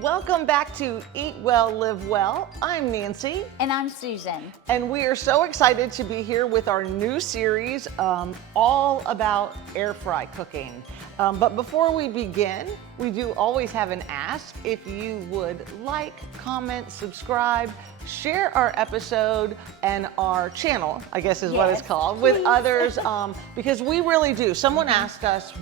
Welcome back to Eat Well, Live Well. I'm Nancy. And I'm Susan. And we are so excited to be here with our new series, all about air fry cooking. But before we begin, we do always have an ask. If you would like, comment, subscribe, share our episode and our channel, I guess is what it's called, with others, because we really do. Someone asked us,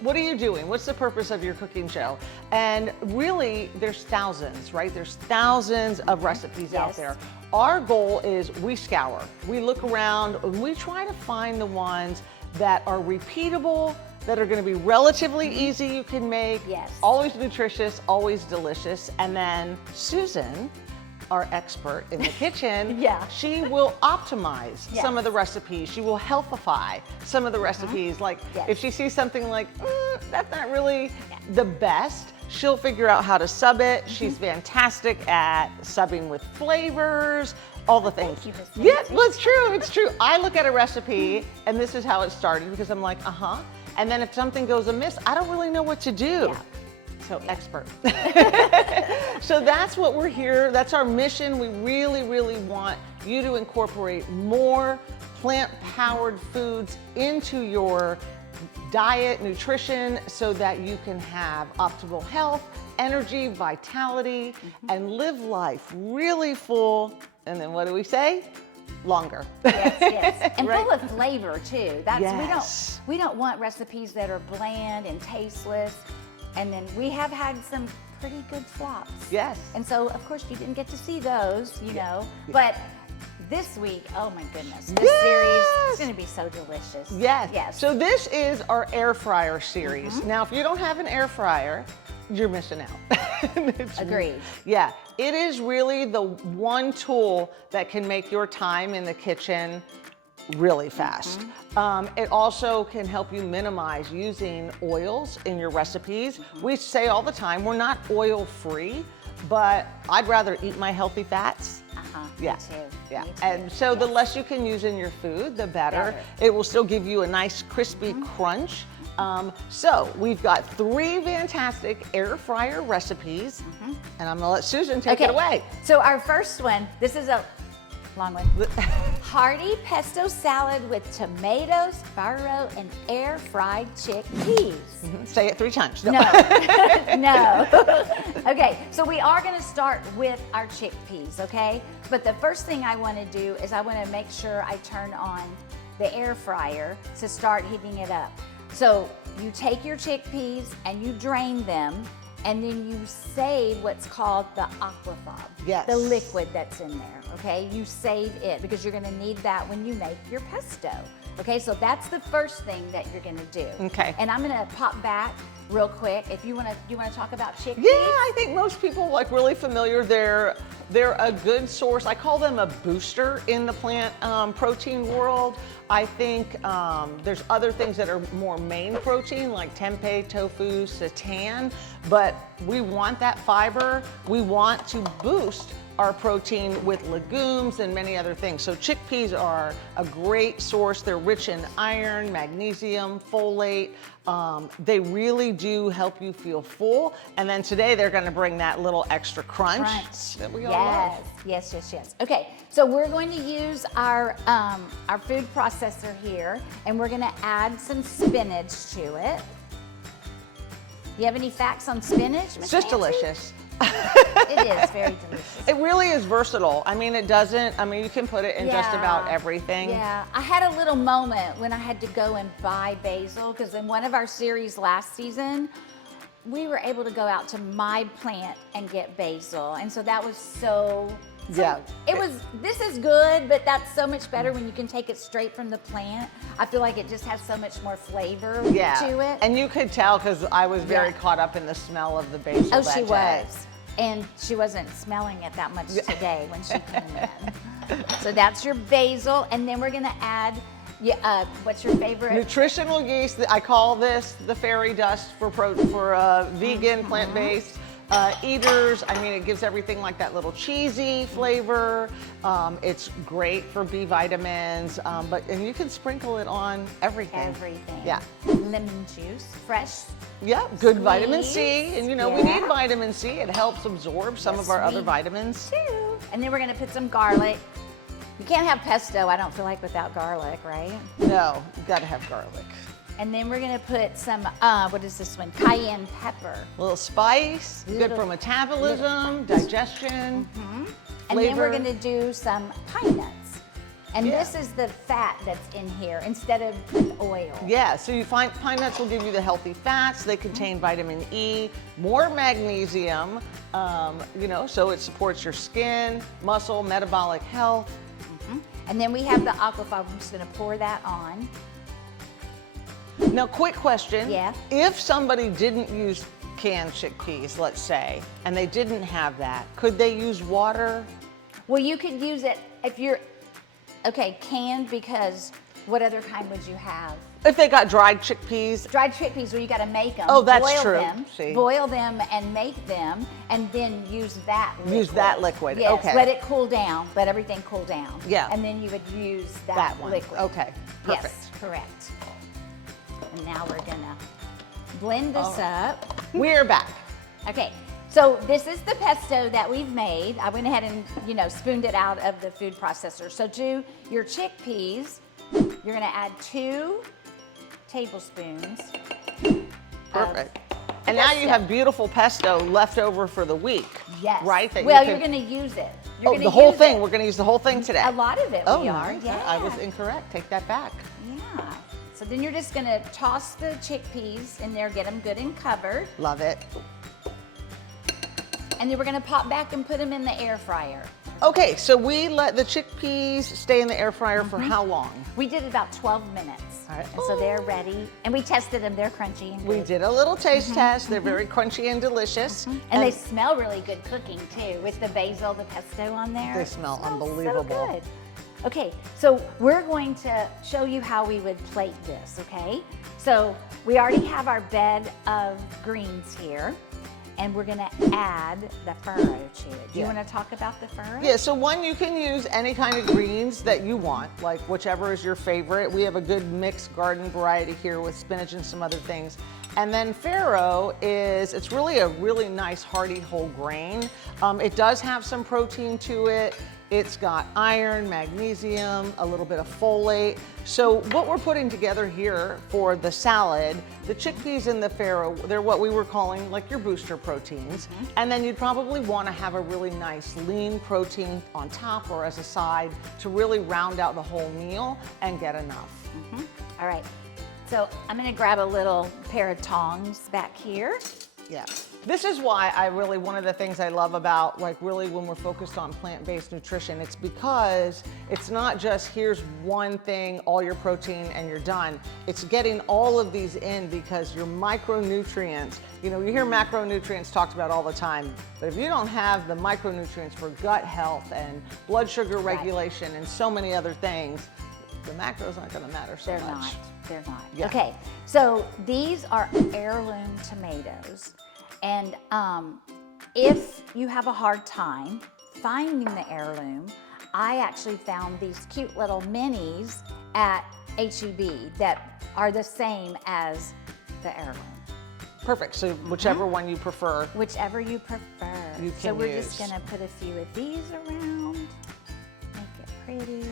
what are you doing? What's the purpose of your cooking show? And really, there's thousands, right? There's thousands of recipes out there. Our goal is we scour. We look around and we try to find the ones that are repeatable, that are going to be relatively easy you can make, always nutritious, always delicious. And then Susan, our expert in the kitchen, she will optimize some of the recipes. She will healthify some of the recipes. Like if she sees something like, that's not really the best, she'll figure out how to sub it. She's fantastic at subbing with flavors, all the things. Yeah, well, it's true, it's true. I look at a recipe and this is how it started because I'm like, and then if something goes amiss, I don't really know what to do. So expert. So that's what we're here. That's our mission. We really, really want you to incorporate more plant-powered foods into your diet, nutrition, so that you can have optimal health, energy, vitality, and live life really full. And then what do we say? Longer. And full of flavor too. That's we don't want recipes that are bland and tasteless. And then we have had some pretty good flops. And so, of course, you didn't get to see those, you know. But this week, oh my goodness, this series is going to be so delicious. So this is our air fryer series. Now, if you don't have an air fryer, you're missing out. Agreed. Yeah, it is really the one tool that can make your time in the kitchen really fast. It also can help you minimize using oils in your recipes. We say all the time, we're not oil free, but I'd rather eat my healthy fats. Me too. And so the less you can use in your food, the better. It will still give you a nice crispy crunch. So we've got 3 fantastic air fryer recipes, and I'm gonna let Susan take it away. So our first one, this is a long one. Hearty Pesto Salad with tomatoes, farro, and air-fried chickpeas. Say it 3 times. No. No. Okay, so we are gonna start with our chickpeas, okay? But the first thing I wanna do is I wanna make sure I turn on the air fryer to start heating it up. So you take your chickpeas and you drain them, and then you save what's called the aquafaba, the liquid that's in there, okay? You save it because you're gonna need that when you make your pesto, okay? So that's the first thing that you're gonna do. Okay. And I'm gonna pop back real quick. If you wanna talk about chickpeas? Yeah, I think most people like really familiar. They're a good source. I call them a booster in the plant protein world. I think there's other things that are more main protein like tempeh, tofu, seitan, but we want that fiber. We want to boost our protein with legumes and many other things. So chickpeas are a great source. They're rich in iron, magnesium, folate. They really do help you feel full. And then today they're gonna bring that little extra crunch that we all love. Yes. Okay, so we're going to use our food processor here, and we're gonna add some spinach to it. Do you have any facts on spinach, Ms. It's just Nancy? delicious. It is very delicious. It really is versatile. I mean, you can put it in just about everything. Yeah, I had a little moment when I had to go and buy basil, because in one of our series last season, we were able to go out to my plant and get basil. And so that was this is good, but that's so much better when you can take it straight from the plant. I feel like it just has so much more flavor to it. And you could tell because I was very caught up in the smell of the basil. Oh, she was. And she wasn't smelling it that much today when she came in. So that's your basil, and then we're gonna add, what's your favorite? Nutritional yeast. I call this the fairy dust for vegan, plant-based. eaters. I mean, it gives everything like that little cheesy flavor. It's great for B vitamins, and you can sprinkle it on everything. Everything. Yeah. Lemon juice, fresh. Yeah, good vitamin C, and we Yeah. need vitamin C. It helps absorb some of our other vitamins. Too. And then we're gonna put some garlic. You can't have pesto, I don't feel like, without garlic, right? No, you gotta have garlic. And then we're gonna put some, what is this one? Cayenne pepper. A little spice, good for metabolism, digestion. And then we're flavor. gonna do some pine nuts. And Yeah. this is the fat that's in here instead of oil. Yeah, so you find pine nuts will give you the healthy fats. They contain vitamin E, more magnesium, so it supports your skin, muscle, metabolic health. And then we have the aquafaba. I'm just gonna pour that on. Now, quick question. Yeah. If somebody didn't use canned chickpeas, let's say, and they didn't have that, could they use water? Well, you could use it if you're, canned, because what other kind would you have? If they got dried chickpeas, Dried chickpeas, where you gotta make them. Oh, that's boil true. Them, See. Boil them and make them, and then use that liquid. Use that liquid, Yes, okay. let it cool down, let everything cool down. Yeah. And then you would use that, that one. liquid. Okay, perfect. Yes, correct. And now we're gonna blend this up. We're back. Okay, so this is the pesto that we've made. I went ahead and, spooned it out of the food processor. So to your chickpeas, you're gonna add 2 tablespoons. Perfect. And now you have beautiful pesto left over for the week. Yes. Right? That Well, you you're could- gonna use it. You're gonna the whole use thing. it. We're going to use the whole thing today. A lot of it Oh, we are. nice. Yeah. I was incorrect. Take that back. Yeah. So then you're just gonna toss the chickpeas in there, get them good and covered. Love it. And then we're gonna pop back and put them in the air fryer. Okay, so we let the chickpeas stay in the air fryer for how long? We did about 12 minutes. All right. And so they're ready. And we tested them, they're crunchy and We good. did a little taste test. They're very crunchy and delicious. And they smell really good cooking too, with the basil, the pesto on there. They smell It smells unbelievable. So good. Okay, so we're going to show you how we would plate this, okay? So we already have our bed of greens here, and we're gonna add the farro to it. Do you Yeah. wanna talk about the farro? Yeah, so one, you can use any kind of greens that you want, like whichever is your favorite. We have a good mixed garden variety here with spinach and some other things. And then farro it's really a really nice hearty whole grain. It does have some protein to it. It's got iron, magnesium, a little bit of folate. So what we're putting together here for the salad, the chickpeas and the farro, they're what we were calling like your booster proteins. And then you'd probably want to have a really nice lean protein on top or as a side to really round out the whole meal and get enough. All right, so I'm gonna grab a little pair of tongs back here. Yeah. This is why one of the things I love about really when we're focused on plant-based nutrition, it's because it's not just here's one thing, all your protein and you're done. It's getting all of these in because your micronutrients, you hear macronutrients talked about all the time, but if you don't have the micronutrients for gut health and blood sugar regulation and so many other things, the macros aren't gonna matter so much. They're not. Yeah. Okay, so these are heirloom tomatoes. And if you have a hard time finding the heirloom, I actually found these cute little minis at H-E-B that are the same as the heirloom. Perfect, so whichever one you prefer. Whichever you prefer. You So can we're use. just gonna put a few of these around, make it pretty.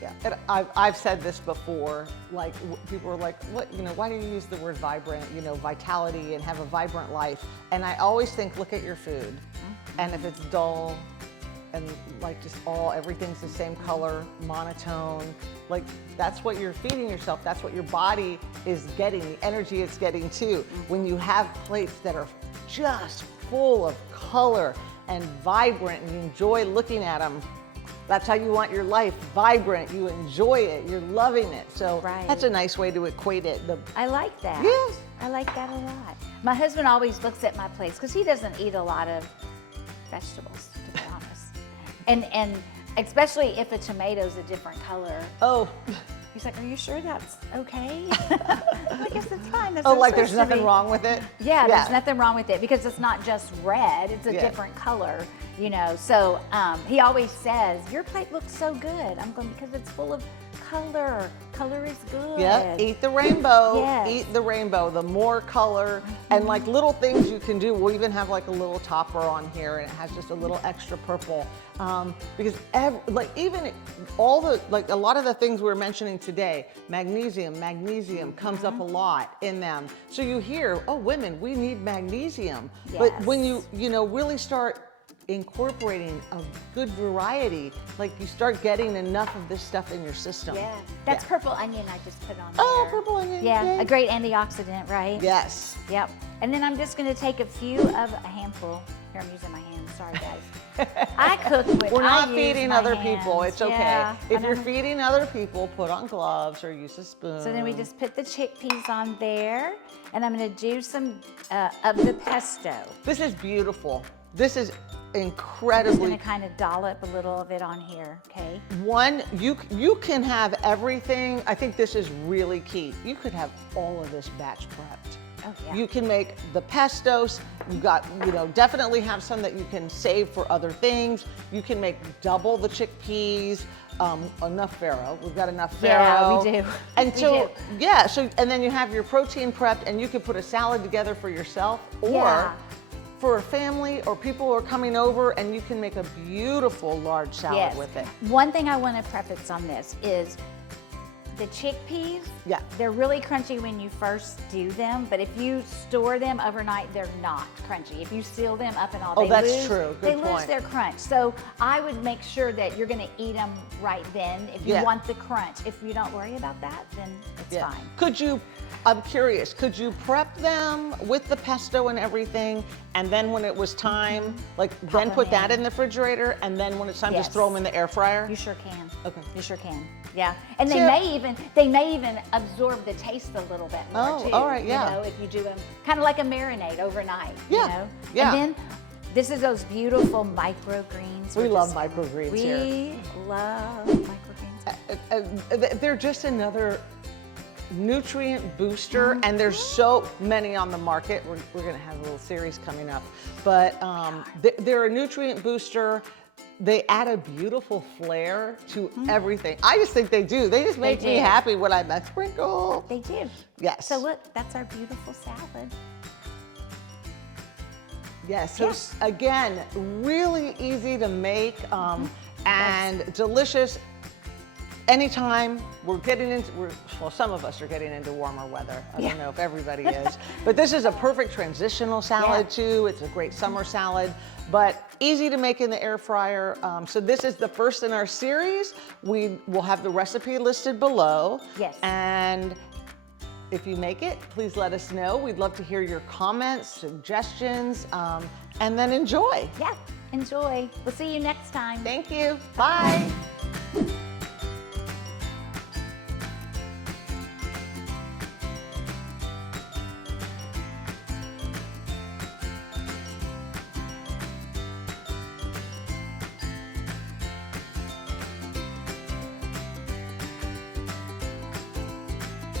Yeah, and I've said this before, people are like, what, why do you use the word vibrant, vitality and have a vibrant life? And I always think, look at your food. And if it's dull and everything's the same color, monotone, that's what you're feeding yourself. That's what your body is getting, the energy it's getting too. When you have plates that are just full of color and vibrant and you enjoy looking at them, that's how you want your life, vibrant, you enjoy it, you're loving it. So that's a nice way to equate it. I like that. Yes. I like that a lot. My husband always looks at my plates because he doesn't eat a lot of vegetables, to be honest. And especially if a tomato's a different color. Oh, He's like, are you sure that's okay? I guess it's fine. That's Oh, what like it's there's supposed to nothing be. wrong with it? Yeah, there's nothing wrong with it because it's not just red, it's a Yeah. different color, you know. So he always says, your plate looks so good. I'm going, because it's full of color. Color is good. Yeah, eat the rainbow. Yes. Eat the rainbow. The more color and like little things you can do. We'll even have like a little topper on here, and it has just a little extra purple. Because like even all the like a lot of the things we're mentioning today, magnesium comes up a lot in them. So you hear, oh, women, we need magnesium. But when you really start incorporating a good variety, like you start getting enough of this stuff in your system. Yeah, that's purple onion I just put on Oh, there. purple onion. Yeah, yay. a great antioxidant, right? Yes. Yep. And then I'm just going to take a handful. Here, I'm using my hands. Sorry, guys. I cook with. We're not I use feeding my other hands. people. It's okay. Yeah, If I you're know. feeding other people, put on gloves or use a spoon. So then we just put the chickpeas on there, and I'm going to do some of the pesto. This is beautiful. This is I'm just going incredibly. to kind of dollop a little of it on here, okay? One, you can have everything. I think this is really key. You could have all of this batch prepped. Oh, yeah. You can make the pestos. You got, definitely have some that you can save for other things. You can make double the chickpeas. Enough farro. We've got enough farro. Yeah, we do. And We so, do. yeah. So, and then you have your protein prepped, and you could put a salad together for yourself, or Yeah. for a family, or people who are coming over, and you can make a beautiful large salad with it. One thing I want to preface on this is the chickpeas. Yeah. They're really crunchy when you first do them, but if you store them overnight, they're not crunchy. If you seal them up and all, Oh, they that's lose, true. Good they lose point. their crunch. So I would make sure that you're going to eat them right then if you Yeah. want the crunch. If you don't worry about that, then it's Yeah. fine. Could you, I'm curious, could you prep them with the pesto and everything, and then when it was time, like then them put that in. in the refrigerator, and then when it's time, just Yes. throw them in the air fryer? You sure can. Okay. You sure can. Yeah. And they So- may even absorb the taste a little bit more Oh, too. all right, yeah. You know, if you do them kind of like a marinade overnight. Yeah, You know? yeah. And then this is those beautiful microgreens. We We're love just- microgreens here. We love microgreens. They're just another nutrient booster, and there's so many on the market. We're gonna have a little series coming up, but they're a nutrient booster. They add a beautiful flair to everything. I just think they do. They just make me do. happy when I'm a sprinkle. They do. Yes. So look, that's our beautiful salad. Yes, so again, really easy to make and delicious. Anytime we're getting into, well, some of us are getting into warmer weather. I don't know if everybody is, but this is a perfect transitional salad too. It's a great summer salad, but easy to make in the air fryer. So this is the first in our series. We will have the recipe listed below. Yes. And if you make it, please let us know. We'd love to hear your comments, suggestions, and then enjoy. Yeah, enjoy. We'll see you next time. Thank you. Bye.